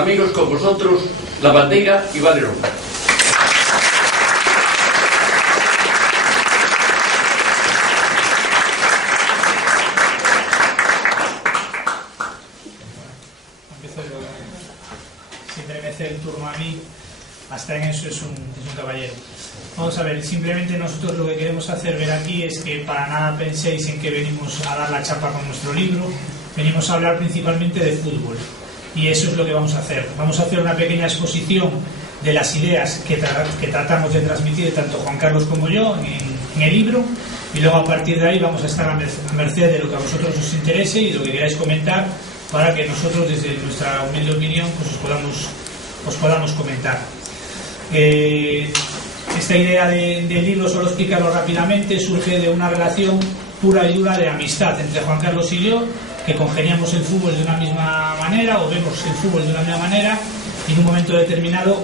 amigos con vosotros, La Bandeira y Valerón. Siempre me hace el turno a mí, hasta en eso es un caballero. Vamos a ver, simplemente nosotros lo que queremos hacer ver aquí es que para nada penséis en que venimos a dar la chapa con nuestro libro, venimos a hablar principalmente de fútbol. Y eso es lo que vamos a hacer. Vamos a hacer una pequeña exposición de las ideas que tratamos de transmitir tanto Juan Carlos como yo en el libro, y luego a partir de ahí vamos a estar a merced de lo que a vosotros os interese y lo que queráis comentar, para que nosotros desde nuestra humilde opinión pues os podamos comentar. Esta idea del libro, solo explicarlo rápidamente, surge de una relación pura y dura de amistad entre Juan Carlos y yo, que congeniamos el fútbol de una misma manera, o vemos el fútbol de una misma manera, y en un momento determinado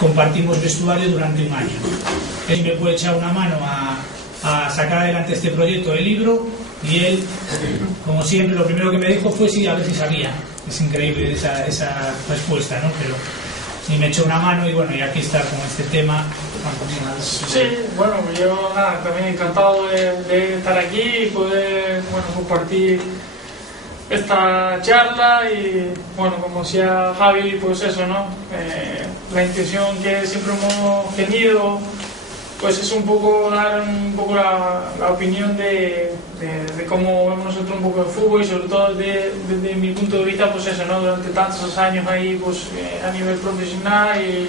compartimos vestuario durante un año. Él me puede echar una mano a sacar adelante este proyecto del libro, y él, como siempre, lo primero que me dijo fue sí, a ver si sabía. Es increíble esa respuesta, ¿no? Pero ni me echó una mano, y bueno, y aquí está con este tema. Sí, bueno, yo nada, también encantado de estar aquí y poder, bueno, compartir esta charla. Y bueno, como decía Javi, pues eso, ¿no? La intención que siempre hemos tenido pues es un poco dar un poco la opinión de cómo vemos nosotros un poco el fútbol, y sobre todo desde mi punto de vista, pues eso, ¿no? Durante tantos años ahí, pues a nivel profesional y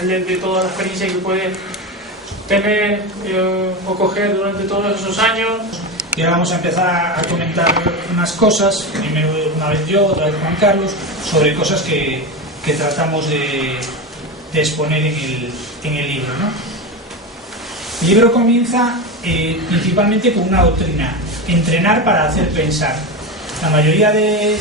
a nivel de toda la experiencia que puede tener o coger durante todos esos años. Y ahora vamos a empezar a comentar unas cosas, primero una vez yo, otra vez Juan Carlos, sobre cosas que tratamos de exponer en el libro, ¿no? El libro comienza principalmente con una doctrina: entrenar para hacer pensar. La mayoría de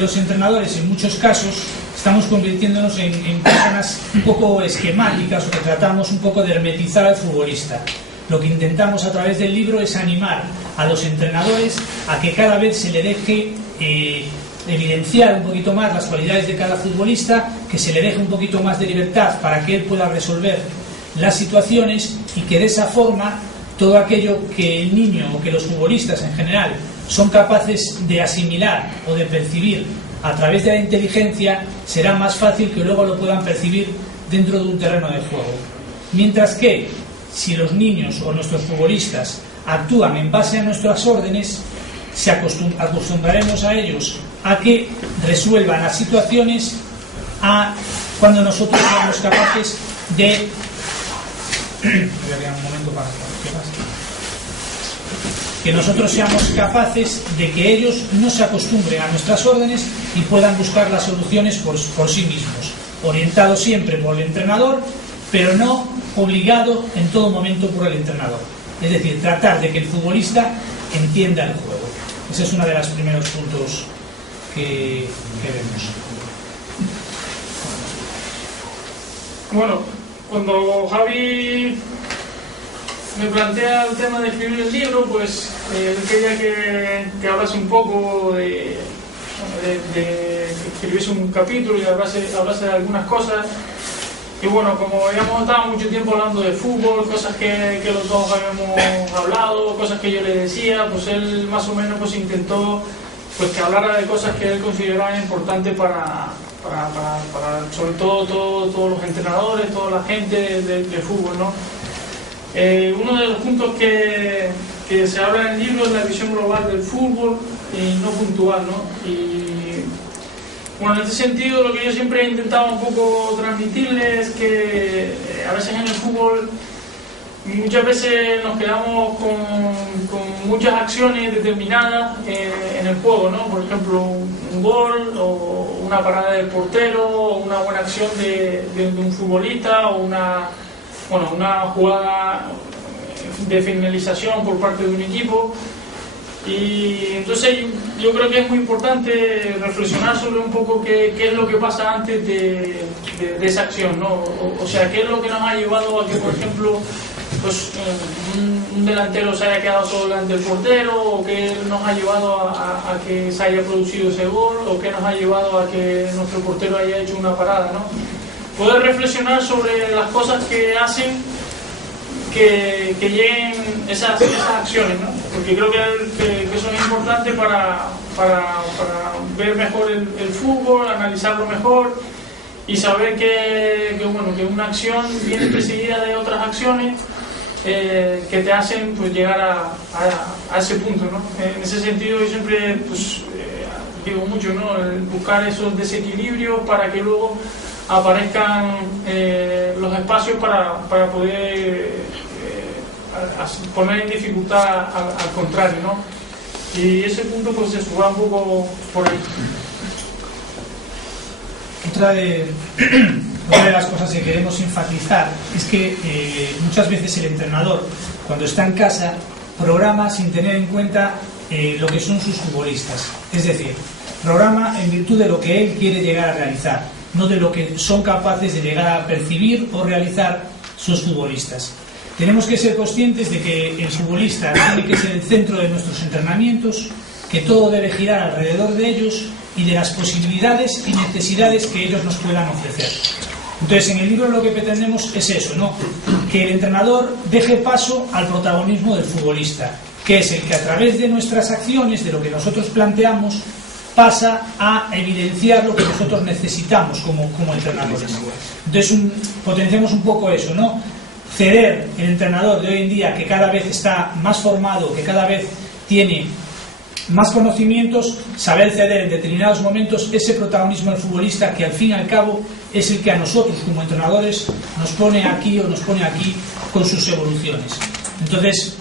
los entrenadores, en muchos casos, estamos convirtiéndonos en personas un poco esquemáticas, o que tratamos un poco de hermetizar al futbolista. Lo que intentamos a través del libro es animar a los entrenadores a que cada vez se le deje evidenciar un poquito más las cualidades de cada futbolista, que se le deje un poquito más de libertad para que él pueda resolver las situaciones, y que de esa forma todo aquello que el niño o que los futbolistas en general son capaces de asimilar o de percibir a través de la inteligencia, será más fácil que luego lo puedan percibir dentro de un terreno de juego. Mientras que si los niños o nuestros futbolistas actúan en base a nuestras órdenes, acostumbraremos a ellos a que resuelvan las situaciones cuando nosotros seamos capaces de que nosotros seamos capaces de que ellos no se acostumbren a nuestras órdenes y puedan buscar las soluciones por sí mismos, orientados siempre por el entrenador, pero no obligado en todo momento por el entrenador. Es decir, tratar de que el futbolista entienda el juego. Ese es uno de los primeros puntos que vemos. Bueno, cuando Javi me plantea el tema de escribir el libro, pues quería que hablase un poco de que escribiese un capítulo y hablase de algunas cosas. Y bueno, como habíamos estado mucho tiempo hablando de fútbol, cosas que los dos habíamos hablado, cosas que yo le decía, pues él más o menos pues intentó pues que hablara de cosas que él consideraba importantes para sobre todo todos los entrenadores, toda la gente de fútbol, ¿no? Uno de los puntos que se habla en el libro es la visión global del fútbol y no puntual, ¿no? Y bueno, en este sentido lo que yo siempre he intentado un poco transmitirles es que a veces en el fútbol muchas veces nos quedamos con muchas acciones determinadas en el juego, ¿no? Por ejemplo, un gol o una parada del portero, o una buena acción de un futbolista, o una jugada de finalización por parte de un equipo. Y entonces yo creo que es muy importante reflexionar sobre un poco qué es lo que pasa antes de esa acción, ¿no? O sea, qué es lo que nos ha llevado a que, por ejemplo, pues un delantero se haya quedado solo delante del portero, o qué nos ha llevado a que se haya producido ese gol, o qué nos ha llevado a que nuestro portero haya hecho una parada, ¿no? Poder reflexionar sobre las cosas que hacen que lleguen esas acciones, ¿no? Porque creo que eso es importante para ver mejor el fútbol, analizarlo mejor y saber que una acción viene precedida de otras acciones que te hacen pues llegar a ese punto, ¿no? En ese sentido yo siempre pues, digo mucho, ¿no? Buscar esos desequilibrios para que luego aparezcan los espacios para poder poner en dificultad al contrario, ¿no? Y ese punto pues se va un poco por ahí. Otra de las cosas que queremos enfatizar es que muchas veces el entrenador, cuando está en casa, programa sin tener en cuenta lo que son sus futbolistas. Es decir, programa en virtud de lo que él quiere llegar a realizar, no de lo que son capaces de llegar a percibir o realizar sus futbolistas. Tenemos que ser conscientes de que el futbolista tiene que ser el centro de nuestros entrenamientos, que todo debe girar alrededor de ellos y de las posibilidades y necesidades que ellos nos puedan ofrecer. Entonces, en el libro lo que pretendemos es eso, ¿no? Que el entrenador deje paso al protagonismo del futbolista, que es el que a través de nuestras acciones, de lo que nosotros planteamos, pasa a evidenciar lo que nosotros necesitamos como entrenadores. Entonces, potenciamos un poco eso, ¿no? Ceder el entrenador de hoy en día, que cada vez está más formado, que cada vez tiene más conocimientos, saber ceder en determinados momentos ese protagonismo del futbolista, que al fin y al cabo es el que a nosotros como entrenadores nos pone aquí o nos pone aquí con sus evoluciones. Entonces,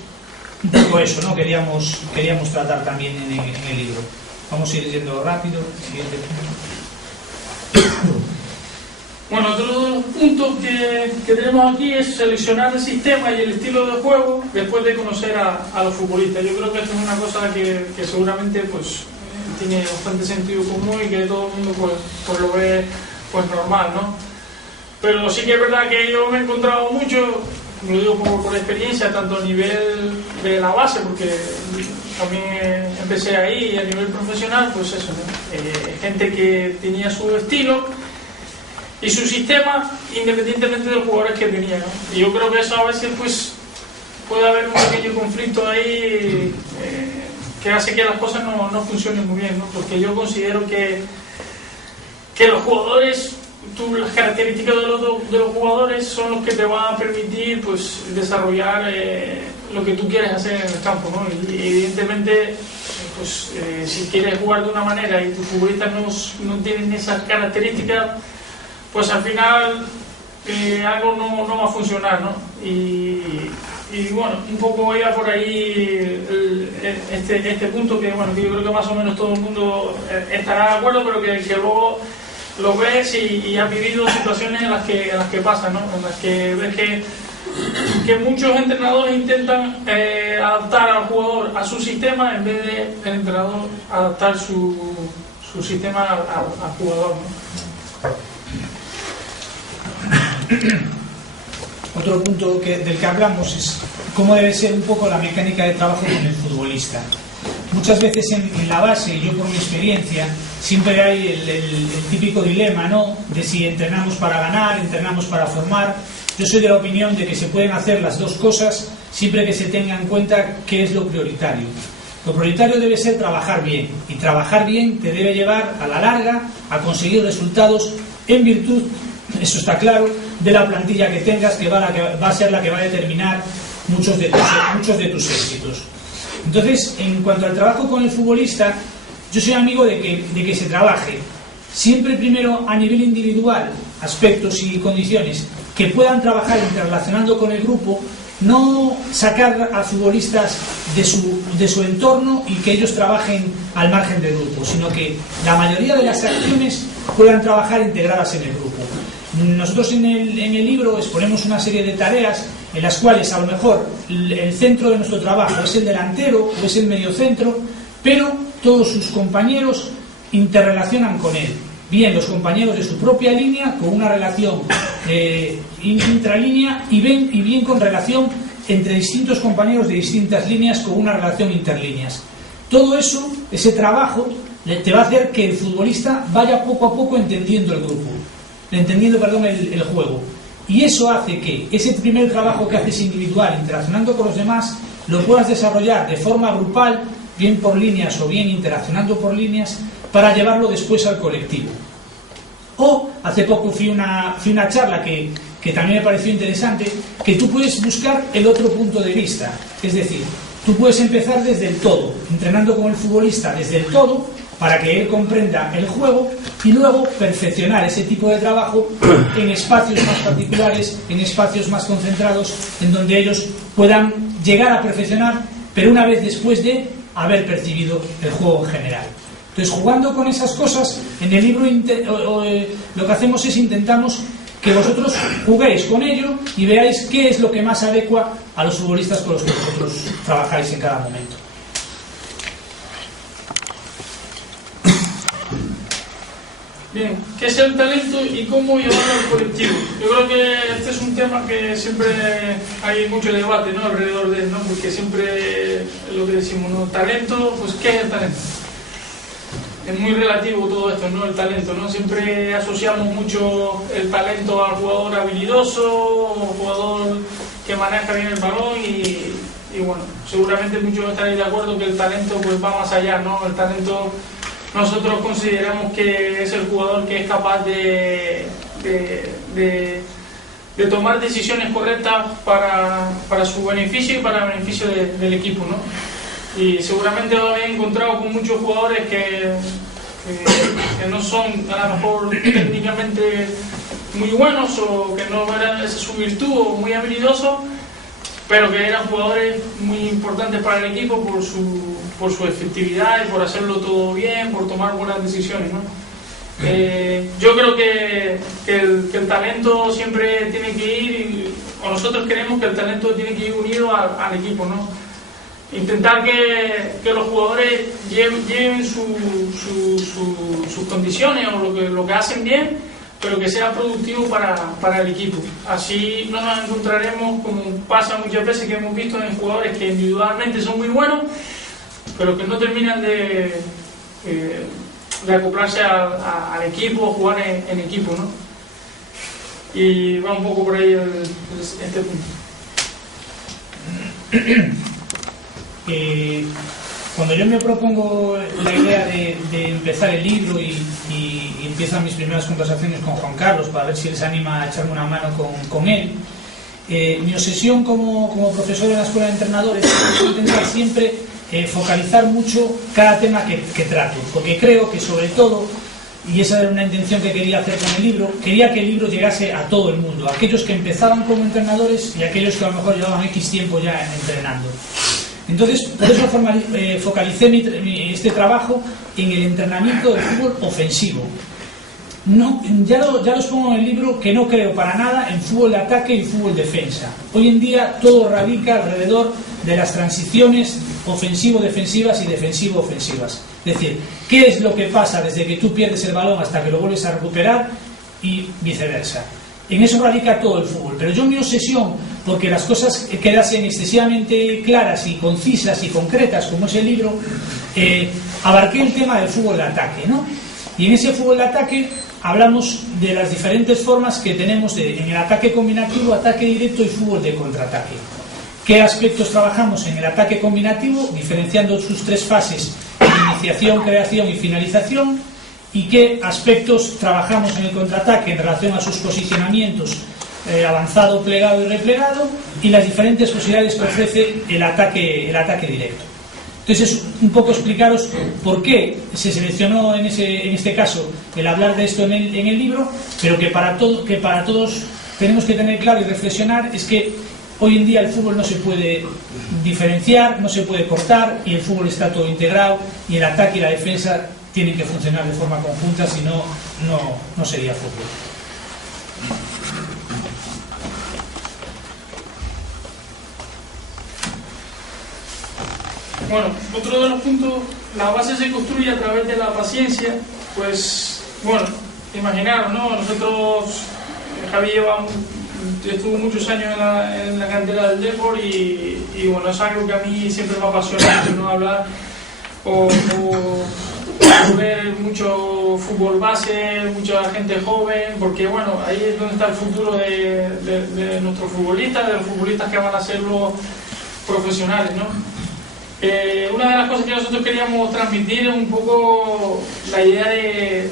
un poco eso, ¿no? Queríamos tratar también en el libro. Vamos a ir yendo rápido. Siguiente punto. Bueno, otro de los puntos que tenemos aquí es seleccionar el sistema y el estilo de juego después de conocer a los futbolistas. Yo creo que esto es una cosa que seguramente pues tiene bastante sentido común y que todo el mundo pues lo ve pues normal, ¿no? Pero sí que es verdad que yo me he encontrado mucho, lo digo por experiencia, tanto a nivel de la base, porque también empecé ahí, y a nivel profesional, pues eso, ¿no? Gente que tenía su estilo y su sistema independientemente de los jugadores que tenía, ¿no? Y yo creo que eso a veces pues puede haber un pequeño conflicto ahí que hace que las cosas no funcionen muy bien, ¿no? Porque yo considero que los jugadores, las características de los jugadores son los que te van a permitir pues desarrollar lo que tú quieres hacer en el campo, ¿no? Y evidentemente pues si quieres jugar de una manera y tus futbolistas no tienen esas características, pues al final algo no va a funcionar, ¿no? Y bueno, un poco iba por ahí este punto que bueno, que yo creo que más o menos todo el mundo estará de acuerdo, pero que luego lo ves y has vivido situaciones en las que pasan, ¿no? En las que ves que muchos entrenadores intentan adaptar al jugador a su sistema en vez de el entrenador adaptar su sistema al jugador, ¿no? Otro punto del que hablamos es cómo debe ser un poco la mecánica de trabajo con el futbolista. Muchas veces en la base, yo por mi experiencia, siempre hay el típico dilema, ¿no? De si entrenamos para ganar, entrenamos para formar. Yo soy de la opinión de que se pueden hacer las dos cosas siempre que se tenga en cuenta qué es lo prioritario. Lo prioritario debe ser trabajar bien, y trabajar bien te debe llevar a la larga a conseguir resultados en virtud, eso está claro, de la plantilla que tengas, que va a ser la que va a determinar muchos de tus éxitos. Entonces, en cuanto al trabajo con el futbolista, yo soy amigo de que se trabaje siempre primero a nivel individual, aspectos y condiciones que puedan trabajar interrelacionando con el grupo, no sacar a futbolistas de su entorno y que ellos trabajen al margen del grupo, sino que la mayoría de las acciones puedan trabajar integradas en el grupo. Nosotros en el libro exponemos una serie de tareas en las cuales a lo mejor el centro de nuestro trabajo es el delantero o es el mediocentro, pero todos sus compañeros interrelacionan con él. Bien los compañeros de su propia línea, con una relación intralínea, y bien con relación entre distintos compañeros de distintas líneas con una relación interlíneas. Todo eso, ese trabajo, te va a hacer que el futbolista vaya poco a poco entendiendo el grupo, el juego. Y eso hace que ese primer trabajo que haces individual, interaccionando con los demás, lo puedas desarrollar de forma grupal, bien por líneas o bien interaccionando por líneas, para llevarlo después al colectivo. O, hace poco fui a una charla que también me pareció interesante, que tú puedes buscar el otro punto de vista. Es decir, tú puedes empezar desde el todo, entrenando con el futbolista desde el todo, para que él comprenda el juego, y luego perfeccionar ese tipo de trabajo en espacios más particulares, en espacios más concentrados, en donde ellos puedan llegar a perfeccionar, pero una vez después de haber percibido el juego en general. Entonces, jugando con esas cosas, en el libro lo que hacemos es intentamos que vosotros juguéis con ello y veáis qué es lo que más adecua a los futbolistas con los que vosotros trabajáis en cada momento. Bien, ¿qué es el talento y cómo llevarlo al colectivo? Yo creo que este es un tema que siempre hay mucho debate, ¿no?, alrededor de él, ¿no? Porque siempre es lo que decimos, ¿no? Talento, pues ¿qué es el talento? Es muy relativo todo esto, ¿no? El talento, ¿no? Siempre asociamos mucho el talento al jugador habilidoso, al jugador que maneja bien el balón y bueno, seguramente muchos estaréis de acuerdo que el talento pues va más allá, ¿no? El talento nosotros consideramos que es el jugador que es capaz de tomar decisiones correctas para su beneficio y para el beneficio del equipo, ¿no? Y seguramente os habéis encontrado con muchos jugadores que no son a lo mejor técnicamente muy buenos o que no eran esa su virtud o muy habilidosos, pero que eran jugadores muy importantes para el equipo por su efectividad y por hacerlo todo bien, por tomar buenas decisiones, ¿no? Yo creo que el talento siempre tiene que ir, o nosotros creemos que el talento tiene que ir unido al equipo, ¿no? Intentar que los jugadores lleven sus condiciones o lo que hacen bien, pero que sea productivo para el equipo. Así no nos encontraremos, como pasa muchas veces que hemos visto en jugadores que individualmente son muy buenos, pero que no terminan de acoplarse al equipo, jugar en equipo, ¿no? Y va un poco por ahí este punto. Cuando yo me propongo la idea de empezar el libro y empiezan mis primeras conversaciones con Juan Carlos para ver si él se anima a echarme una mano con él, mi obsesión como profesor en la escuela de entrenadores es intentar siempre focalizar mucho cada tema que trato, porque creo que sobre todo, y esa era una intención que quería hacer con el libro, quería que el libro llegase a todo el mundo, a aquellos que empezaban como entrenadores y a aquellos que a lo mejor llevaban X tiempo ya entrenando. Entonces, por eso focalicé este trabajo en el entrenamiento del fútbol ofensivo. No, ya los pongo en el libro que no creo para nada en fútbol de ataque y fútbol defensa. Hoy en día todo radica alrededor de las transiciones ofensivo-defensivas y defensivo-ofensivas. Es decir, ¿qué es lo que pasa desde que tú pierdes el balón hasta que lo vuelves a recuperar y viceversa? En eso radica todo el fútbol. Pero yo mi obsesión, porque las cosas quedasen excesivamente claras y concisas y concretas, como es el libro, abarqué el tema del fútbol de ataque, ¿no? Y en ese fútbol de ataque hablamos de las diferentes formas que tenemos en el ataque combinativo, ataque directo y fútbol de contraataque. ¿Qué aspectos trabajamos en el ataque combinativo, diferenciando sus tres fases: iniciación, creación y finalización? ¿Y qué aspectos trabajamos en el contraataque en relación a sus posicionamientos avanzado, plegado y replegado, y las diferentes posibilidades que ofrece el ataque directo? Entonces es un poco explicaros por qué se seleccionó en este caso el hablar de esto en el libro, pero que para todos tenemos que tener claro y reflexionar es que hoy en día el fútbol no se puede diferenciar, no se puede cortar, y el fútbol está todo integrado, y el ataque y la defensa tienen que funcionar de forma conjunta, si no sería fútbol. Bueno, otro de los puntos, la base se construye a través de la paciencia. Pues, bueno, imaginaros, ¿no? Nosotros, Javi lleva yo estuve muchos años en la cantera del Depor y bueno, es algo que a mí siempre me apasiona, ¿no? Hablar o ver mucho fútbol base, mucha gente joven, porque bueno, ahí es donde está el futuro de nuestros futbolistas, de los futbolistas que van a ser los profesionales, ¿no? Una de las cosas que nosotros queríamos transmitir es un poco la idea de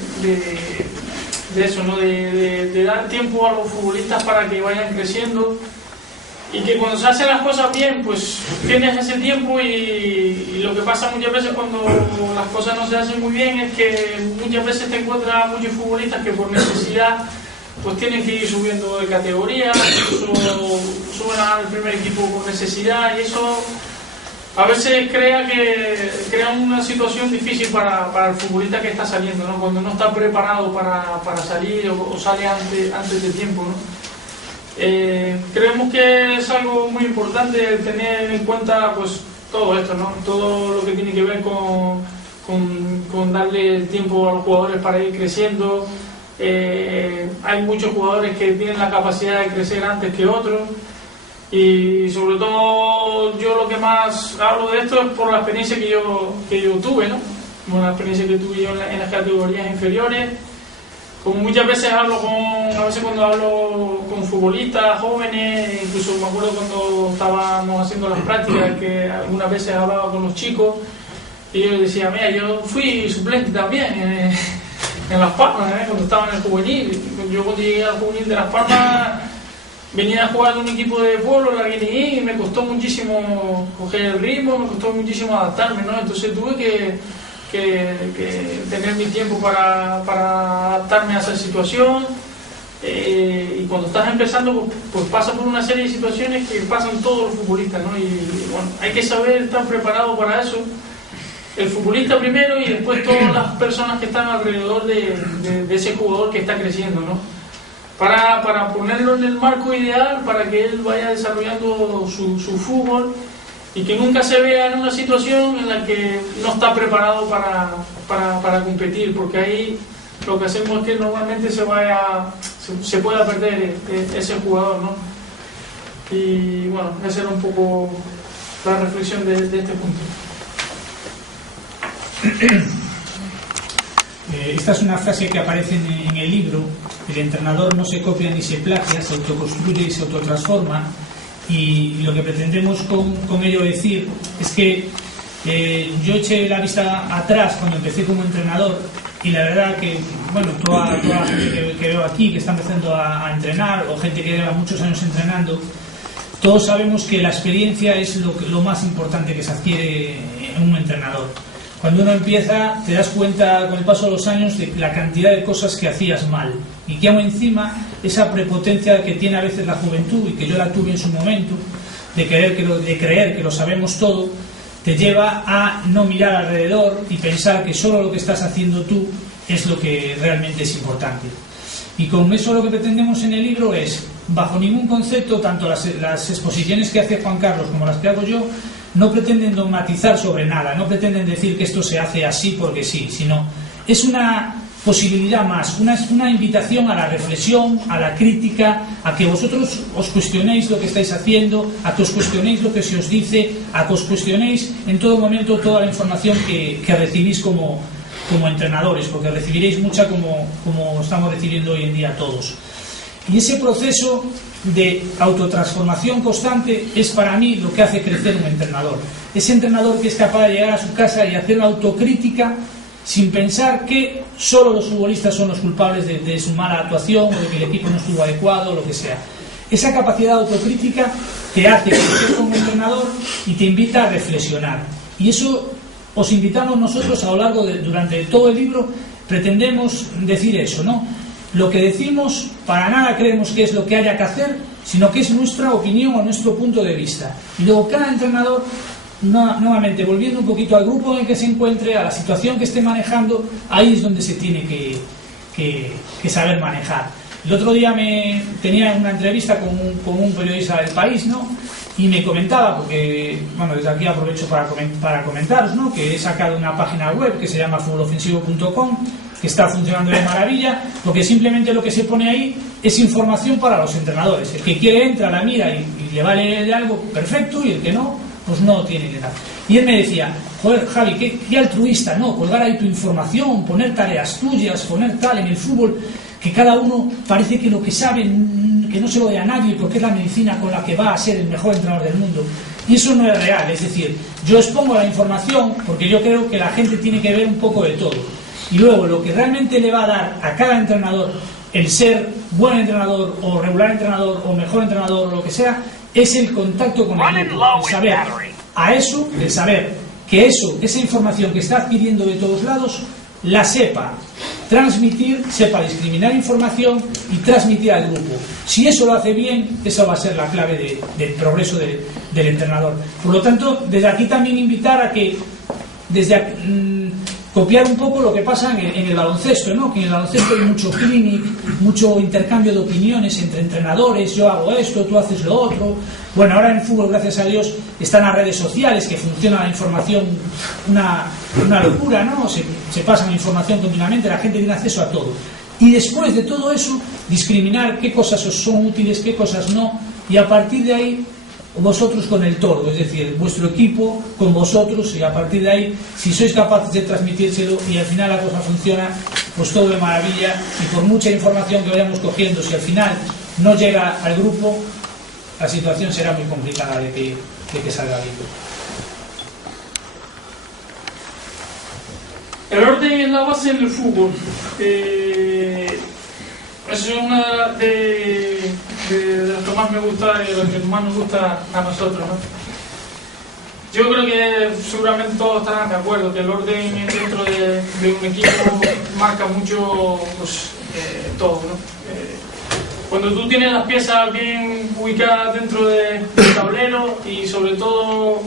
eso, ¿no? De dar tiempo a los futbolistas para que vayan creciendo y que cuando se hacen las cosas bien, pues tienes ese tiempo y lo que pasa muchas veces cuando las cosas no se hacen muy bien es que muchas veces te encuentras muchos futbolistas que por necesidad pues tienen que ir subiendo de categoría, incluso suben al primer equipo por necesidad y eso a veces crea una situación difícil para el futbolista que está saliendo, ¿no? Cuando no está preparado para salir o sale antes de tiempo, ¿no? Creemos que es algo muy importante tener en cuenta pues todo esto, ¿no? Todo lo que tiene que ver con darle tiempo a los jugadores para ir creciendo. Hay muchos jugadores que tienen la capacidad de crecer antes que otros y sobre todo yo lo que más hablo de esto es por la experiencia que yo tuve, ¿no? Bueno, la experiencia que tuve yo en las categorías inferiores. Como muchas veces cuando hablo con futbolistas jóvenes, incluso me acuerdo cuando estábamos haciendo las prácticas que algunas veces hablaba con los chicos y yo les decía, mira, yo fui suplente también en Las Palmas, cuando estaba en el juvenil. Yo cuando llegué al juvenil de Las Palmas venía a jugar en un equipo de pueblo, la Guinea, y me costó muchísimo coger el ritmo, me costó muchísimo adaptarme, ¿no? Entonces tuve que tener mi tiempo para adaptarme a esa situación y cuando estás empezando pues pasa por una serie de situaciones que pasan todos los futbolistas, ¿no? Y bueno, hay que saber estar preparado para eso, el futbolista primero y después todas las personas que están alrededor de ese jugador que está creciendo, ¿no? Para ponerlo en el marco ideal para que él vaya desarrollando su fútbol y que nunca se vea en una situación en la que no está preparado para competir, porque ahí lo que hacemos es que normalmente se pueda perder ese jugador, ¿no? Y bueno, esa era un poco la reflexión de este punto. Esta es una frase que aparece en el libro: el entrenador no se copia ni se plagia, se autoconstruye y se autotransforma. Y lo que pretendemos con ello decir es que yo eché la vista atrás cuando empecé como entrenador y la verdad que, bueno, toda la gente que veo aquí que está empezando a entrenar o gente que lleva muchos años entrenando, todos sabemos que la experiencia es lo más importante que se adquiere en un entrenador. Cuando uno empieza te das cuenta con el paso de los años de la cantidad de cosas que hacías mal y que aún encima esa prepotencia que tiene a veces la juventud y que yo la tuve en su momento de creer que lo sabemos todo te lleva a no mirar alrededor y pensar que solo lo que estás haciendo tú es lo que realmente es importante. Y con eso lo que pretendemos en el libro es, bajo ningún concepto, tanto las exposiciones que hace Juan Carlos como las que hago yo, no pretenden dogmatizar sobre nada, no pretenden decir que esto se hace así porque sí, sino es una posibilidad más, una invitación a la reflexión, a la crítica, a que vosotros os cuestionéis lo que estáis haciendo, a que os cuestionéis lo que se os dice, a que os cuestionéis en todo momento toda la información que recibís como entrenadores, porque recibiréis mucha como estamos recibiendo hoy en día todos. Y ese proceso de autotransformación constante es para mí lo que hace crecer un entrenador. Ese entrenador que es capaz de llegar a su casa y hacer una autocrítica sin pensar que solo los futbolistas son los culpables de su mala actuación o de que el equipo no estuvo adecuado o lo que sea. Esa capacidad autocrítica te hace crecer como entrenador y te invita a reflexionar. Y eso os invitamos nosotros a lo largo durante todo el libro, pretendemos decir eso, ¿no? Lo que decimos para nada creemos que es lo que haya que hacer, sino que es nuestra opinión o nuestro punto de vista. Y luego cada entrenador, nuevamente volviendo un poquito al grupo en el que se encuentre, a la situación que esté manejando, ahí es donde se tiene que saber manejar. El otro día tenía una entrevista con un periodista del País, ¿no? Y me comentaba, porque, bueno, desde aquí aprovecho para comentaros, ¿no? Que he sacado una página web que se llama futbolofensivo.com que está funcionando de maravilla, porque simplemente lo que se pone ahí es información para los entrenadores. El que quiere entra, la mira y le vale de algo, perfecto, y el que no, pues no tiene que dar. Y él me decía, joder, Javi, qué altruista, ¿no? Colgar ahí tu información, poner tareas tuyas, poner tal en el fútbol, que cada uno parece que lo que sabe, que no se lo dé a nadie, porque es la medicina con la que va a ser el mejor entrenador del mundo. Y eso no es real, es decir, yo expongo la información porque yo creo que la gente tiene que ver un poco de todo. Y luego lo que realmente le va a dar a cada entrenador el ser buen entrenador o regular entrenador o mejor entrenador o lo que sea, es el contacto con el grupo, el saber a eso, el saber que esa información que está adquiriendo de todos lados, la sepa transmitir, sepa discriminar información y transmitir al grupo. Si eso lo hace bien, esa va a ser la clave del progreso del entrenador. Por lo tanto, desde aquí también invitar a que copiar un poco lo que pasa en el baloncesto, ¿no? Que en el baloncesto hay mucho clinic, mucho intercambio de opiniones entre entrenadores, yo hago esto, tú haces lo otro. Bueno, ahora en el fútbol, gracias a Dios, están las redes sociales, que funciona la información una locura, ¿no? Se pasan información continuamente, la gente tiene acceso a todo. Y después de todo eso, discriminar qué cosas os son útiles, qué cosas no, y a partir de ahí vosotros con el todo, es decir, vuestro equipo con vosotros, y a partir de ahí, si sois capaces de transmitírselo y al final la cosa funciona, pues todo de maravilla. Y por mucha información que vayamos cogiendo, si al final no llega al grupo, la situación será muy complicada de que salga bien. El orden es la base del fútbol. Eso es una de las que más me gusta y de las que más nos gusta a nosotros, ¿no? Yo creo que seguramente todos estarán de acuerdo que el orden dentro de un equipo marca mucho, pues, todo, ¿no? Cuando tú tienes las piezas bien ubicadas dentro del tablero y sobre todo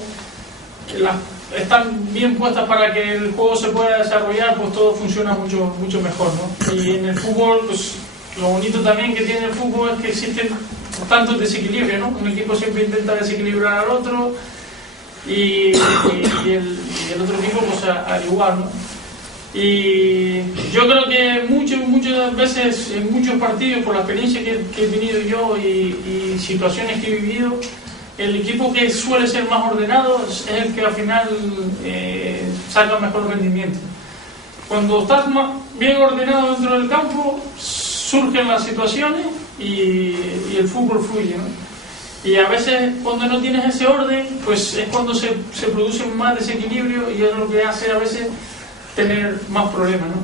están bien puestas para que el juego se pueda desarrollar, pues todo funciona mucho mejor, ¿no? Y en el fútbol, pues lo bonito también que tiene el fútbol es que existen tantos desequilibrios, ¿no? Un equipo siempre intenta desequilibrar al otro y el otro equipo pues al igual, ¿no? Y yo creo que muchas veces en muchos partidos, por la experiencia que he tenido yo y situaciones que he vivido, el equipo que suele ser más ordenado es el que al final saca mejor rendimiento. Cuando estás bien ordenado dentro del campo, surgen las situaciones y el fútbol fluye, ¿no? Y a veces cuando no tienes ese orden, pues es cuando se produce más desequilibrio y es lo que hace a veces tener más problemas, ¿no?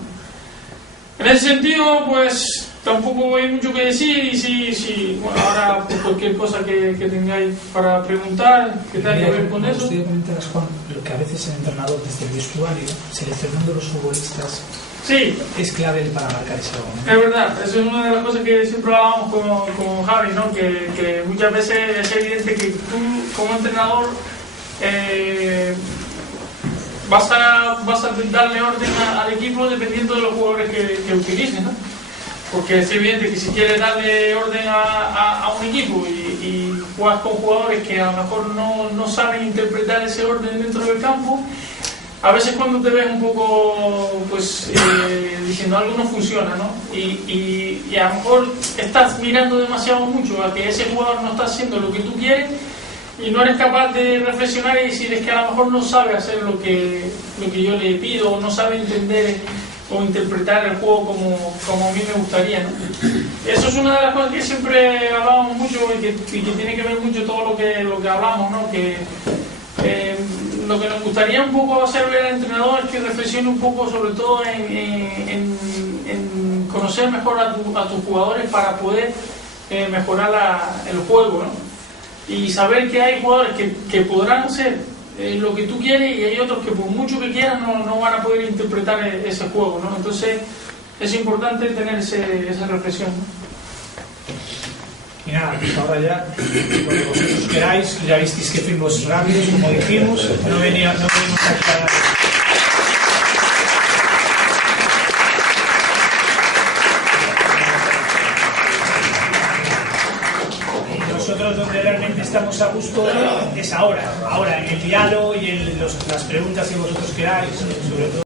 En ese sentido, pues tampoco hay mucho que decir y sí, bueno, ahora pues, cualquier cosa que tengáis para preguntar, que tenga que ver con eso. Usted comentarás, Juan, lo que a veces el entrenador desde el vestuario, seleccionando los futbolistas, sí, es clave para marcar ese gol, ¿no? Es verdad, eso es una de las cosas que siempre hablábamos con Javi, ¿no? Que muchas veces es evidente que tú como entrenador vas a darle orden al equipo dependiendo de los jugadores que utilices, ¿no? Porque es evidente que si quieres darle orden a un equipo y juegas con jugadores que a lo mejor no saben interpretar ese orden dentro del campo, a veces cuando te ves un poco pues diciendo algo no funciona, ¿no? Y a lo mejor estás mirando demasiado mucho a que ese jugador no está haciendo lo que tú quieres y no eres capaz de reflexionar y decir es que a lo mejor no sabe hacer lo que yo le pido o no sabe entender o interpretar el juego como a mí me gustaría, ¿no? Eso es una de las cosas que siempre hablábamos mucho y que tiene que ver mucho todo lo que hablamos, ¿no? Que lo que nos gustaría un poco hacer ver al entrenador es que reflexione un poco sobre todo en conocer mejor a tus jugadores para poder mejorar el juego, ¿no? Y saber que hay jugadores que podrán hacer lo que tú quieres y hay otros que por mucho que quieran no van a poder interpretar ese juego, ¿no? Entonces es importante tener esa reflexión, ¿no? Y nada, pues ahora ya, cuando vosotros queráis, ya visteis que fuimos rápidos, como dijimos, no venimos aquí para... Nosotros donde realmente estamos a gusto es ahora en el diálogo y en las preguntas que vosotros queráis, sobre todo.